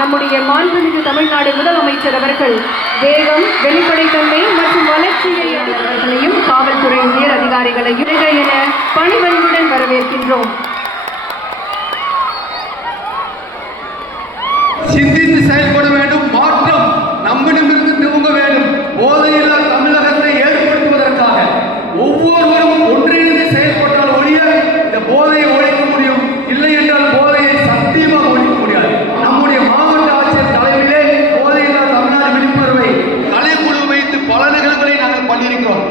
நம்முடைய மாண்புமிகு தமிழ்நாடு முதலமைச்சர் அவர்கள் வேகம், வெளிப்படைத்தன்மை மற்றும் வளர்ச்சியை அவர்களையும் காவல்துறை உயர் அதிகாரிகளையும் என பணிவன்புடன் வரவேற்கின்றோம். சிந்தித்து செயல்பட வேண்டும். மாற்றம் நம்மிடமிருந்து துவங்க வேண்டும். போதையில்லா தமிழகத்தை ஏற்படுத்துவதற்காக ஒவ்வொருவரும் ஒன்றிணைந்து செயல்பட்டால் ஒழிய இந்த போதையை ஒழிக்க முடியும். இல்லை என்றால் போதையை சத்தியமாக ஒழிக்க முடியாது. நம்முடைய மாவட்ட ஆட்சியர் தலைமையிலே போதையில்லா தமிழ்நாடு விழிப்புணர்வை கலைக்குழு வைத்து பல நிகழ்வுகளை நாங்கள் பண்ணியிருக்கிறோம்.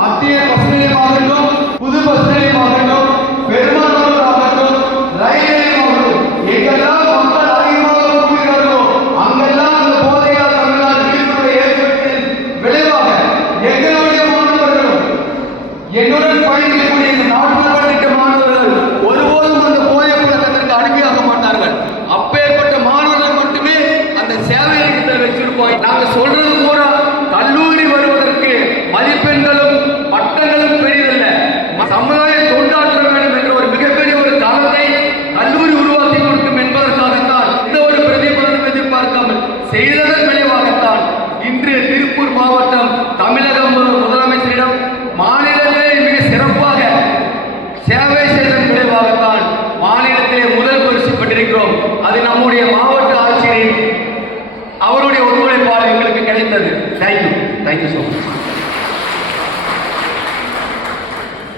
மத்திய பஸ் நிலையமாகட்டும், புது பஸ் நிலையமாகட்டும், பெருமாள் ஆகட்டும், ரயில் நிலையமாகட்டும், எங்கெல்லாம் மக்கள் அதிகமாக கூடுகிறார்களோ அங்கெல்லாம் அந்த போதையில்லா தமிழ்நாடு விழிப்புணர்வை ஏற்படுத்தியதன் விளைவாக எங்களுடைய மாணவர்களும் என்னுடன் பயணிக்கக்கூடிய இந்த நாட்டு மாணவர்கள் ஒருபோதும் அந்த போதை பழக்கத்திற்கு அடிமையாக மாட்டார்கள். அப்பேற்பட்ட மாணவர்கள் மட்டுமே அந்த சேவை நிலையத்தில் வச்சிருப்போம். நாங்கள் சொல்றது கூட கல்லூரி வருவதற்கு மதிப்பெண்களும் பட்டங்களும் பெரியதல்ல, சமுதாய தொண்டாற்ற வேண்டும் என்ற ஒரு மிகப்பெரிய ஒரு தளத்தை கல்லூரி உருவாக்கி கொடுக்கும் என்பதற்காகத்தான் இந்த ஒரு பிரதிபலனும் எதிர்பார்க்காமல் செய்ததன் விளைவாகத்தான் இன்று திருப்பூர் மாவட்டம் தமிழக முதலமைச்சரிடம் மாநிலத்திலே மிக சிறப்பாக சேவை செய்ததன் விளைவாகத்தான் மாநிலத்திலே முதல் பரிசு பெற்றிருக்கிறோம். அது நம்முடைய மாவட்ட ஆட்சியரின் அவருடைய ஒத்துழைப்பால் எங்களுக்கு கிடைத்தது. Thank you so much.